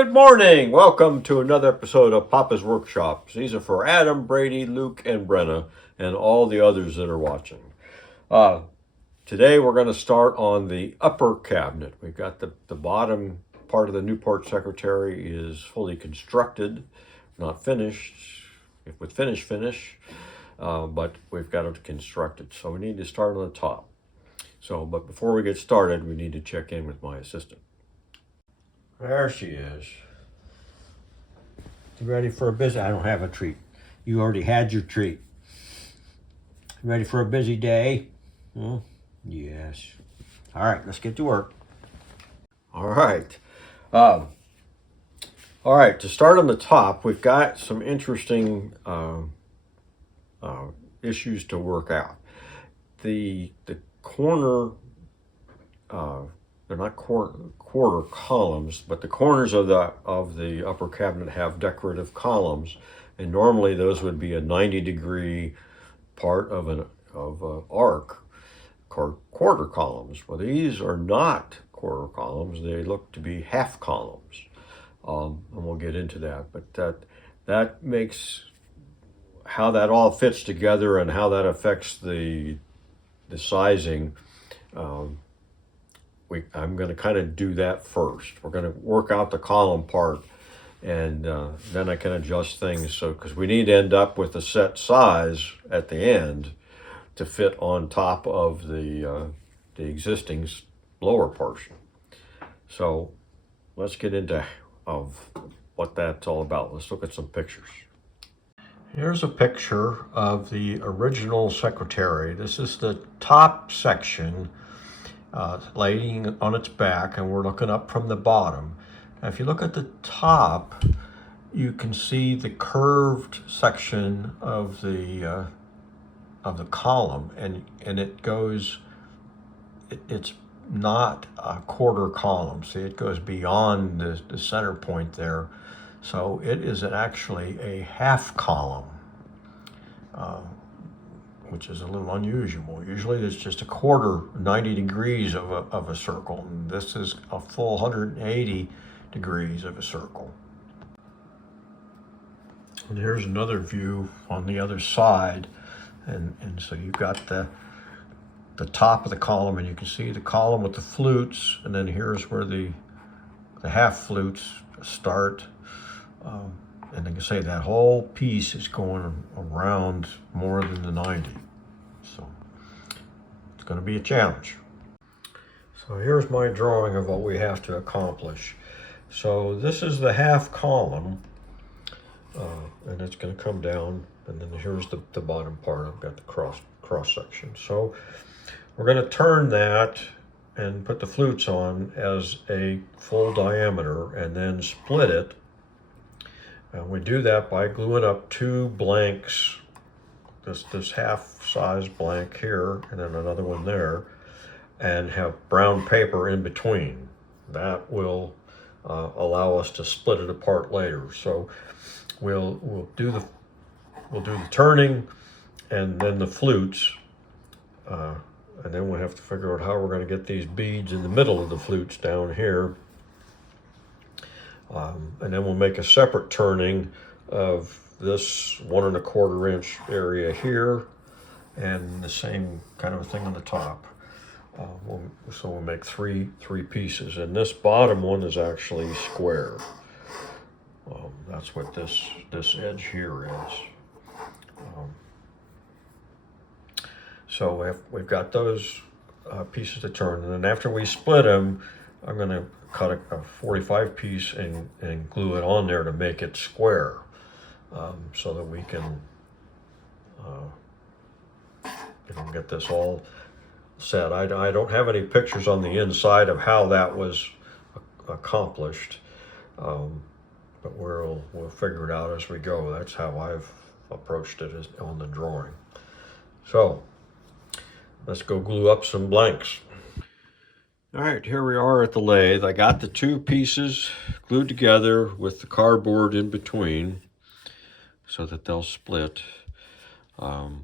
Good morning. Welcome to another episode of Papa's Workshops. These are for Adam, Brady, Luke, and Brenna, and all the others that are watching. Today we're going to start on the upper cabinet. We've got the bottom part of the Newport Secretary is fully constructed, not finished, with finish, but we've got it constructed. So we need to start on the top. But before we get started, we need to check in with my assistant. There she is. You ready for a busy? I don't have a treat. You already had your treat. Ready for a busy day? Yes. All right, let's get to work. All right. All right, to start on the top, we've got some interesting issues to work out. The corner, they're not quarter columns, but the corners of the upper cabinet have decorative columns, and normally those would be a 90-degree part of an arc, quarter columns. Well, these are not quarter columns; they look to be half columns, and we'll get into that. But that makes how that all fits together and how that affects the sizing. I'm going to kind of do that first. We're going to work out the column part, and then I can adjust things. So, because we need to end up with a set size at the end to fit on top of the existing lower portion. So, let's get into what that's all about. Let's look at some pictures. Here's a picture of the original secretary. This is the top section. Laying on its back, and we're looking up from the bottom. Now, if you look at the top, you can see the curved section of the column, and it goes. It's not a quarter column. See, it goes beyond the center point there, so it is actually a half column. Which is a little unusual. Usually there's just a quarter 90 degrees of a circle, and this is a full 180 degrees of a circle. And here's another view on the other side, and so you've got the top of the column, and you can see the column with the flutes, and then here's where the half flutes start. And I can say that whole piece is going around more than the 90. So it's going to be a challenge. So here's my drawing of what we have to accomplish. So this is the half column, and it's going to come down, and then here's the bottom part. I've got the cross section. So we're going to turn that and put the flutes on as a full diameter, and then split it. We do that by gluing up two blanks, this half-size blank here, and then another one there, and have brown paper in between. That will allow us to split it apart later. So we'll do the turning, and then the flutes, and then we'll have to figure out how we're going to get these beads in the middle of the flutes down here. And then we'll make a separate turning of this 1 1/4 inch area here, and the same kind of a thing on the top. So we'll make three pieces, and this bottom one is actually square. That's what this edge here is. So we've got those pieces to turn, and then after we split them, I'm going to cut a 45 piece and glue it on there to make it square, so that we can get this all set. I don't have any pictures on the inside of how that was accomplished, but we'll figure it out as we go. That's how I've approached it, on the drawing. So let's go glue up some blanks. All right, here we are at the lathe. I got the two pieces glued together with the cardboard in between so that they'll split. So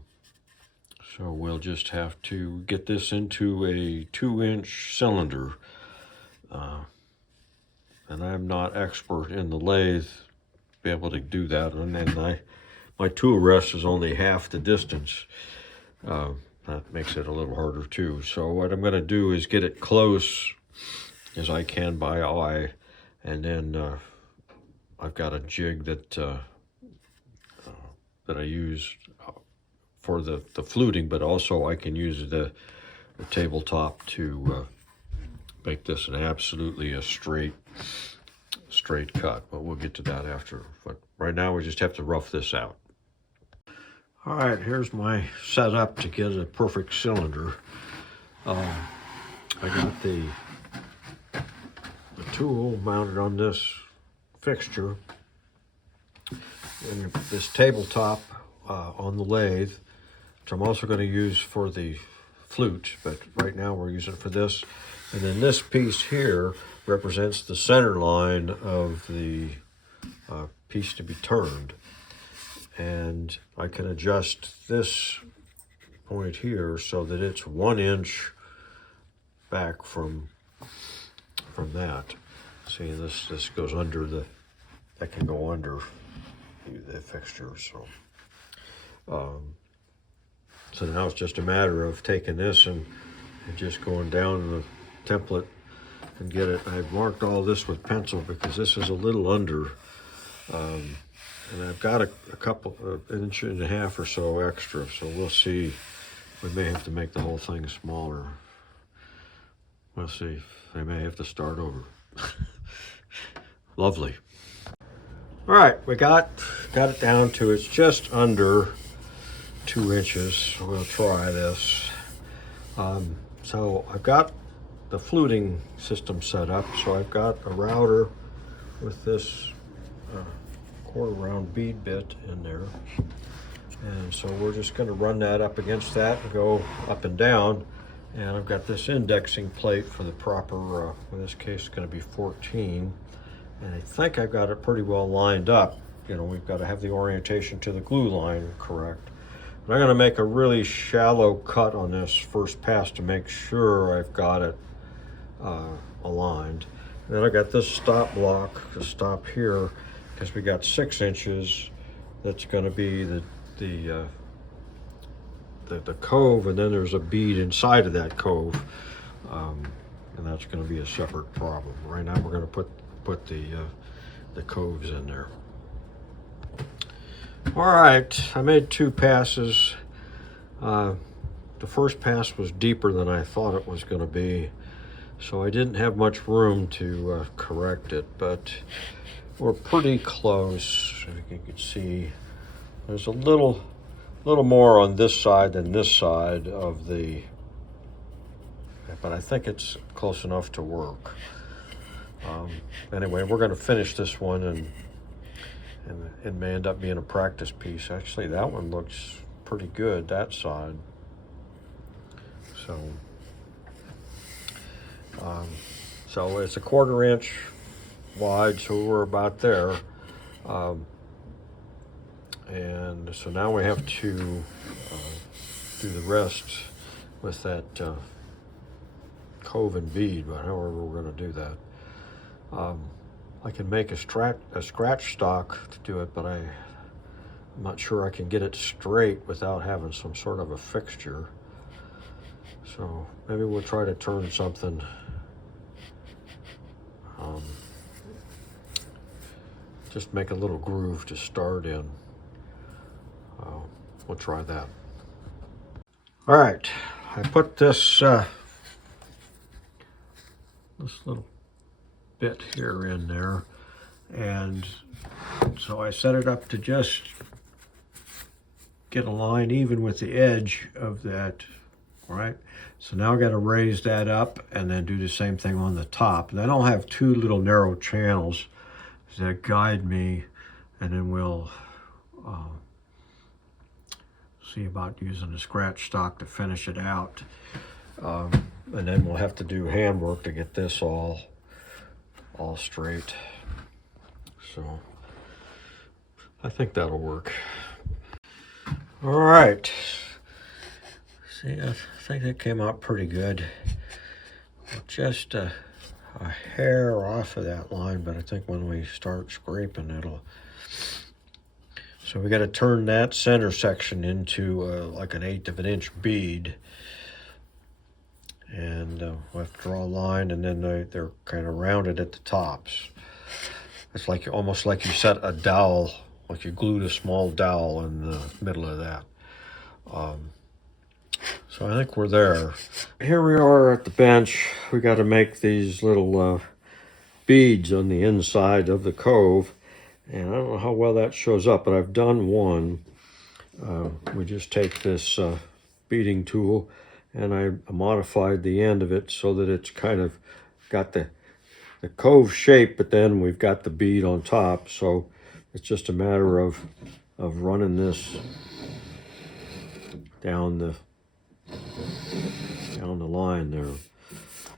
we'll just have to get this into a 2-inch cylinder. and I'm not expert in the lathe to be able to do that. And then my tool rest is only half the distance. That makes it a little harder too. So what I'm going to do is get it close as I can by eye, and then I've got a jig that I use for the fluting, but also I can use the tabletop to make this an absolutely a straight cut. But we'll get to that after. But right now we just have to rough this out. All right, here's my setup to get a perfect cylinder. I got the tool mounted on this fixture, and this tabletop on the lathe, which I'm also going to use for the flute, but right now we're using it for this. And then this piece here represents the center line of the piece to be turned. And I can adjust this point here so that it's 1 inch back from that. See, this goes under that can go under the fixture. So now it's just a matter of taking this and just going down the template and get it. I've marked all this with pencil because this is a little under. And I've got a couple, an inch and a half or so extra, so we'll see. We may have to make the whole thing smaller. We'll see. I may have to start over. Lovely. All right, we got it down to, it's just under 2 inches. We'll try this. So I've got the fluting system set up. So I've got a router with this quarter round bead bit in there, and so we're just going to run that up against that and go up and down. And I've got this indexing plate for the proper, in this case it's going to be 14, and I think I've got it pretty well lined up. You know, we've got to have the orientation to the glue line correct. And I'm going to make a really shallow cut on this first pass to make sure I've got it aligned. And then I got this stop block to stop here, because we got 6 inches. That's going to be the cove, and then there's a bead inside of that cove, and that's going to be a separate problem. Right now we're going to put the coves in there. All right, I made 2 passes. The first pass was deeper than I thought it was going to be, so I didn't have much room to correct it, but we're pretty close. You can see there's a little more on this side than this side of the, but I think it's close enough to work. Anyway, we're going to finish this one, and it may end up being a practice piece. Actually, that one looks pretty good, that side. So it's a 1/4 inch wide, so we're about there. And so now we have to do the rest with that cove and bead, but however we're going to do that. I can make a scratch stock to do it, but I'm not sure I can get it straight without having some sort of a fixture. So maybe we'll try to turn something. Just make a little groove to start in. We'll try that. All right, I put this little bit here in there, and so I set it up to just get a line even with the edge of that. All right, so now I got to raise that up and then do the same thing on the top. And then I'll have 2 little narrow channels that guide me, and then we'll see about using a scratch stock to finish it out. And then we'll have to do handwork to get this all straight. So I think that'll work. All right. See, I think that came out pretty good. Just a hair off of that line, but I think when we start scraping it'll. So we got to turn that center section into like an 1/8 of an inch bead. And we'll have to draw a line, and then they're kind of rounded at the tops. It's like almost like you set a dowel, like you glued a small dowel in the middle of that. So I think we're there. Here we are at the bench. We got to make these little beads on the inside of the cove. And I don't know how well that shows up, but I've done one. We just take this beading tool, and I modified the end of it so that it's kind of got the cove shape, but then we've got the bead on top. So it's just a matter of running this down the line there.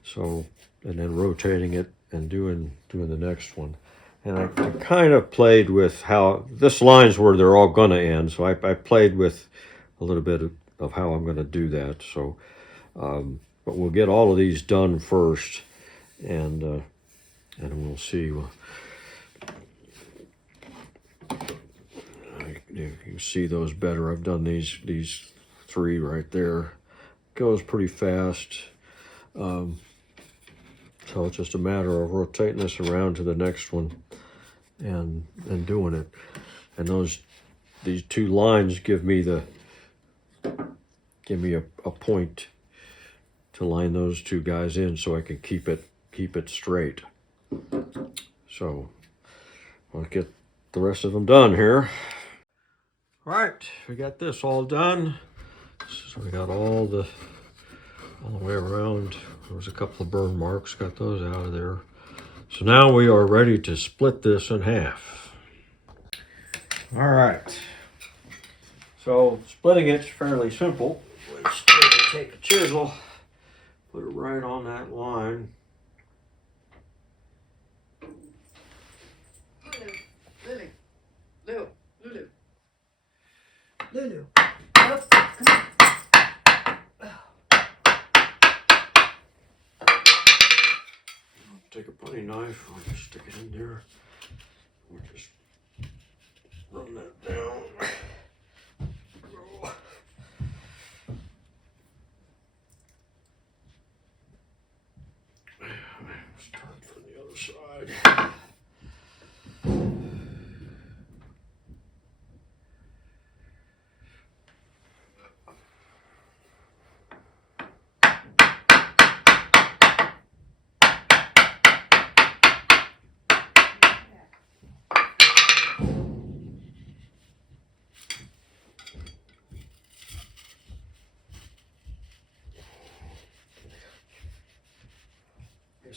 So, and then rotating it and doing the next one. And I kind of played with how this line's where they're all going to end. So I played with a little bit of how I'm going to do that. So, but we'll get all of these done first, and we'll see. You can see those better. I've done these 3 right there. Goes pretty fast. So it's just a matter of rotating this around to the next one and doing it. And these 2 lines give me a point to line those 2 guys in, so I can keep it straight. So I'll get the rest of them done here. All right, we got this all done. So we got all the way around. There was a couple of burn marks, got those out of there. So now we are ready to split this in half. All right. So splitting it's fairly simple. We just take a chisel, put it right on that line. Lulu. Oh, come on. Take a putty knife, I'll just stick it in there. We'll just run that down. Start from the other side.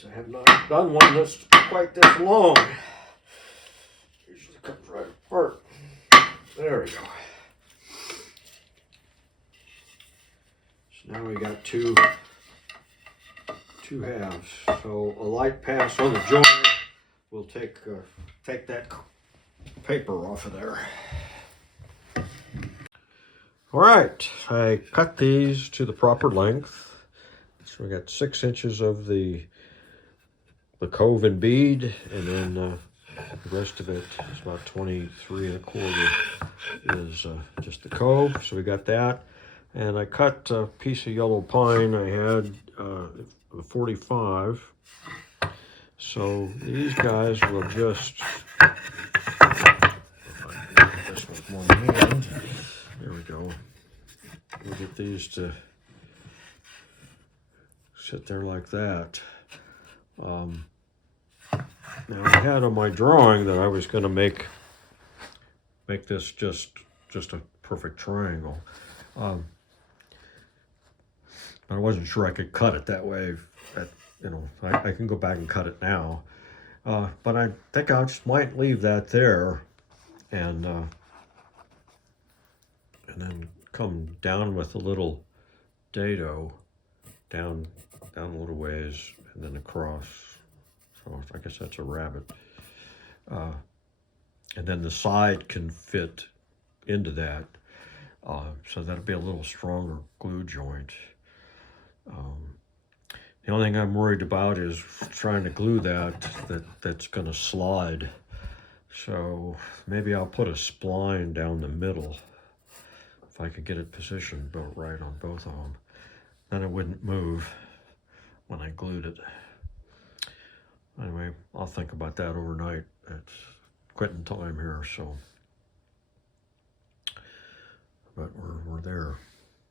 I have not done one that's quite this long. Usually comes right apart. There we go. So now we got two halves. So a light pass on the joiner will take that paper off of there. All right, I cut these to the proper length. So we got 6 inches of the cove and bead, and then the rest of it is about 23 1/4 is just the cove. So we got that, and I cut a piece of yellow pine. I had a 45. So these guys will just this with one hand. There we go. We'll get these to sit there like that. Now I had on my drawing that I was going to make this just a perfect triangle. But I wasn't sure I could cut it that way. I can go back and cut it now. But I think I just might leave that there, and then come down with a little dado down a little ways and then across. So I guess that's a rabbit. And then the side can fit into that. So that'll be a little stronger glue joint. The only thing I'm worried about is trying to glue that's going to slide. So maybe I'll put a spline down the middle if I could get it positioned about right on both of them. Then it wouldn't move when I glued it. Anyway, I'll think about that overnight. It's quitting time here, so. But we're there.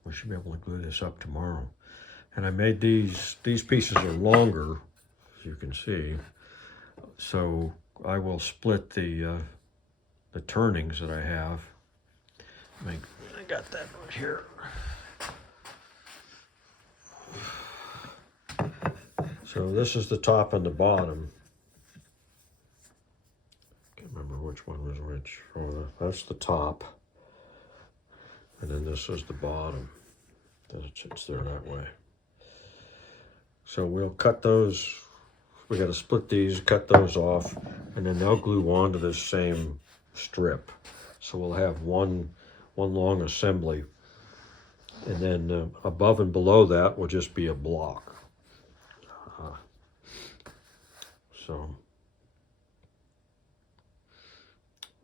We should be able to glue this up tomorrow. And I made these pieces are longer, as you can see. So I will split the turnings that I have. I got that right here. So this is the top and the bottom. Can't remember which one was which. Oh, that's the top. And then this is the bottom. It's there that way. So we'll cut those. We got to split these, cut those off, and then they'll glue onto this same strip. So we'll have one long assembly, and then above and below that will just be a block. So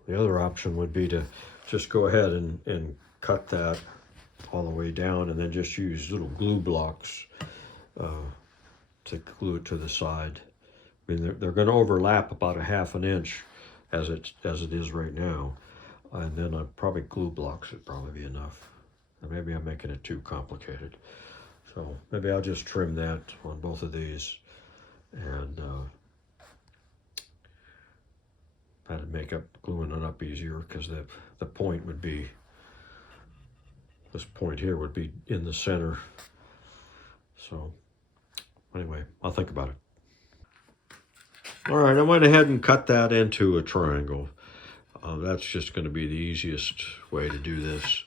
the other option would be to just go ahead and cut that all the way down, and then just use little glue blocks to glue it to the side. I mean, they're going to overlap about a ½ an inch as it is right now, and then probably glue blocks would probably be enough. And maybe I'm making it too complicated, so maybe I'll just trim that on both of these, and that'd make gluing it up easier, because the point would be, this point here would be in the center. So anyway, I'll think about it. All right, I went ahead and cut that into a triangle. That's just going to be the easiest way to do this.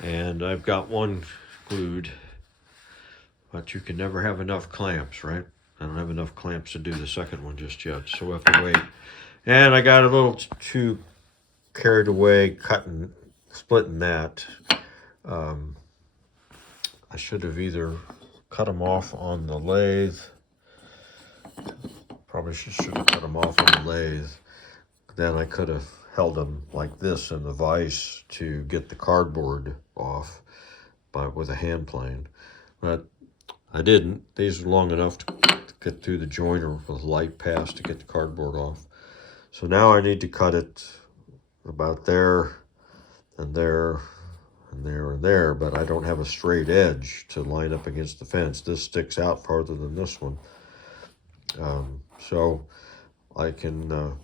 And I've got one glued, but you can never have enough clamps, right? I don't have enough clamps to do the second one just yet, so we'll have to wait. And I got a little too carried away splitting that. I should have either cut them off on the lathe. Probably should have cut them off on the lathe. Then I could have held them like this in the vise to get the cardboard off with a hand plane. But I didn't. These are long enough to get through the joiner with light pass to get the cardboard off. So now I need to cut it about there and there and there and there, but I don't have a straight edge to line up against the fence. This sticks out farther than this one. So I can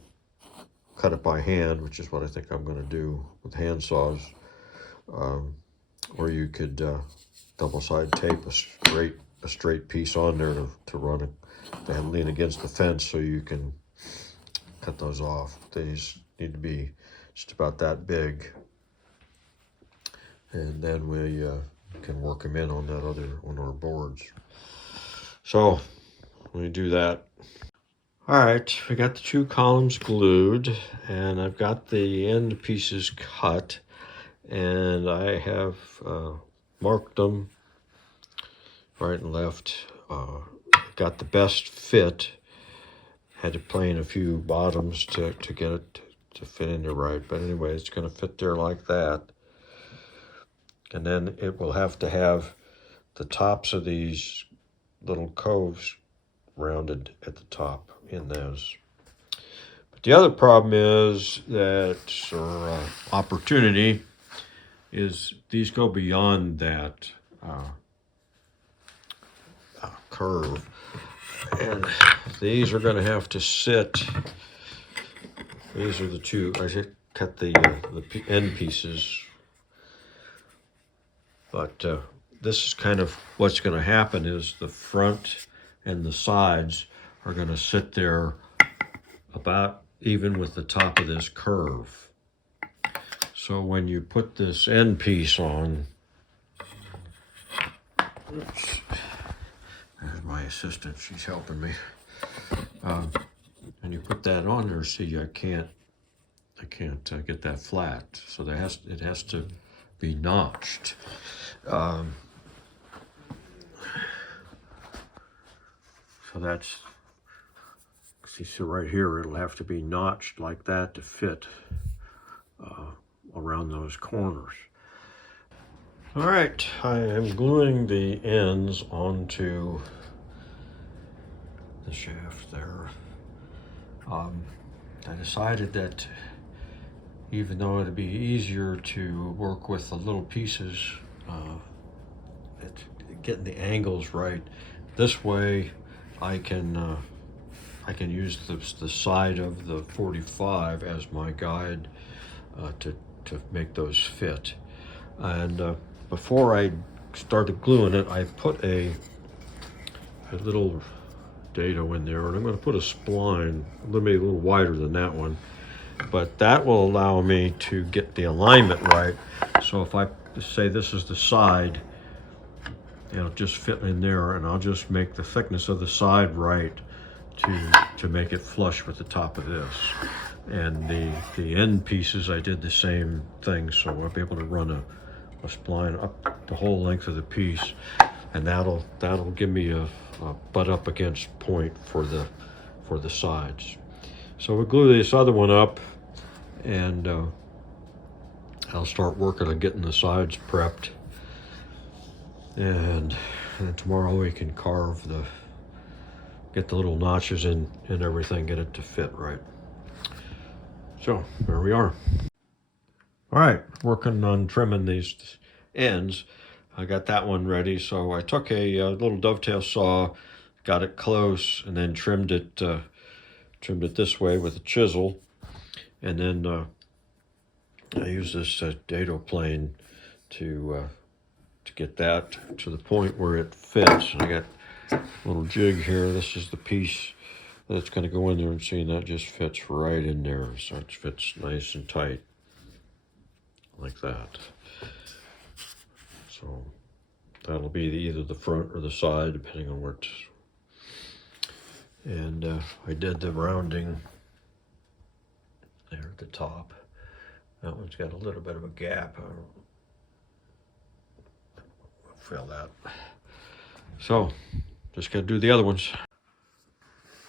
cut it by hand, which is what I think I'm going to do with hand saws. Or you could double-side tape a straight piece on there to run it, to lean against the fence, so you can cut those off. These need to be just about that big, and then we can work them in on our boards. So let me do that. All right, we got the 2 columns glued, and I've got the end pieces cut, and I have marked them right and left. Got the best fit. Had to plane a few bottoms to get it to fit in there right, but anyway, it's going to fit there like that. And then it will have to have the tops of these little coves rounded at the top in those. But the other problem is that, or opportunity, is these go beyond that curve. And these are going to have to sit. These are the 2. I should cut the end pieces. But this is kind of what's going to happen, is the front and the sides are going to sit there about even with the top of this curve. So when you put this end piece on, oops, there's my assistant, she's helping me. And you put that on there, see, I can't get that flat, so it has to be notched. So that's, see right here, it'll have to be notched like that to fit around those corners. All right, I am gluing the ends onto the shaft there. I decided that even though it'd be easier to work with the little pieces, getting the angles right, this way I can use the side of the 45 as my guide to make those fit. And before I started gluing it, I put a little dado in there, and I'm going to put a spline, maybe a little wider than that one, but that will allow me to get the alignment right. So if I say this is the side, it'll just fit in there, and I'll just make the thickness of the side right to make it flush with the top of this. And the end pieces, I did the same thing, so I'll be able to run a spline up the whole length of the piece, and that'll give me a butt up against point for the sides. So we'll glue this other one up, and I'll start working on getting the sides prepped, and tomorrow we can get the little notches in and everything, get it to fit right. So there we are. All right, working on trimming these ends. I got that one ready, so I took a little dovetail saw, got it close, and then trimmed it this way with a chisel, and then I used this dado plane to get that to the point where it fits. And I got a little jig here. This is the piece that's going to go in there, and see, that just fits right in there, so it fits nice and tight like that. So that'll be either the front or the side, depending on where it's. And I did the rounding there at the top. That one's got a little bit of a gap. I'll fill that. So just got to do the other ones.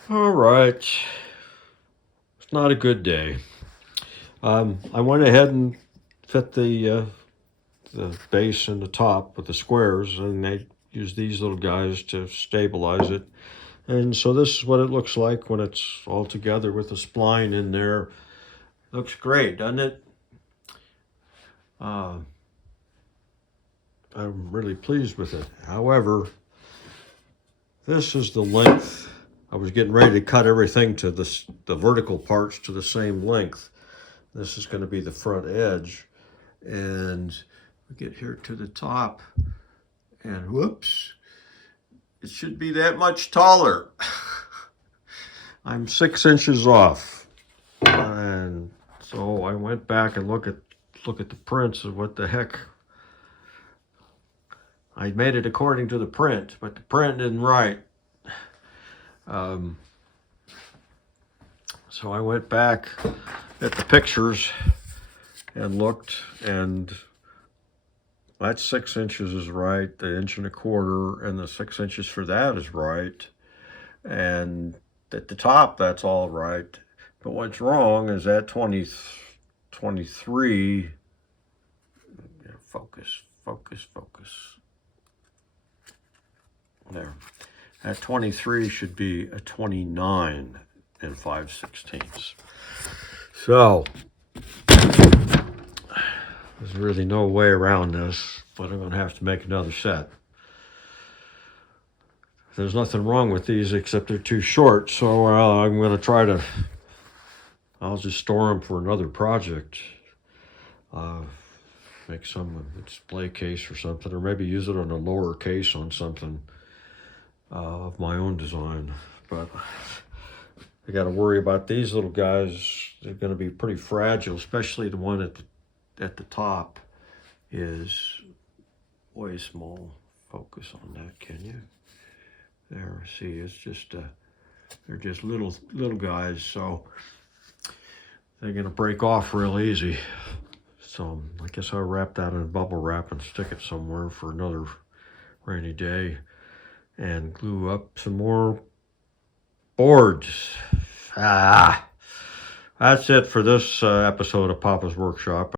All right. It's not a good day. I went ahead and fit the base and the top with the squares, and I used these little guys to stabilize it. And so this is what it looks like when it's all together with the spline in there. Looks great, doesn't it? I'm really pleased with it. However, this is the length. I was getting ready to cut everything to the vertical parts to the same length. This is going to be the front edge. And we get here to the top, and whoops, it should be that much taller. I'm 6 inches off. And so I went back and look at the prints of what the heck. I made it according to the print, but the print didn't right. So I went back at the pictures and looked, and that 6 inches is right, the 1.25 inches, and the 6 inches for that is right. And at the top, that's all right. But what's wrong is that 23, focus. There. That 23 should be a 29 5/16. So there's really no way around this, but I'm going to have to make another set. There's nothing wrong with these except they're too short, so I'm going to I'll just store them for another project. Make some display case or something, or maybe use it on a lower case on something of my own design. But I got to worry about these little guys. They're going to be pretty fragile, especially the one at the top is way small. Focus on that, can you? There, see, it's just they're just little guys, so they're going to break off real easy. So I guess I'll wrap that in bubble wrap and stick it somewhere for another rainy day, and glue up some more boards. That's it for this episode of Papa's Workshop.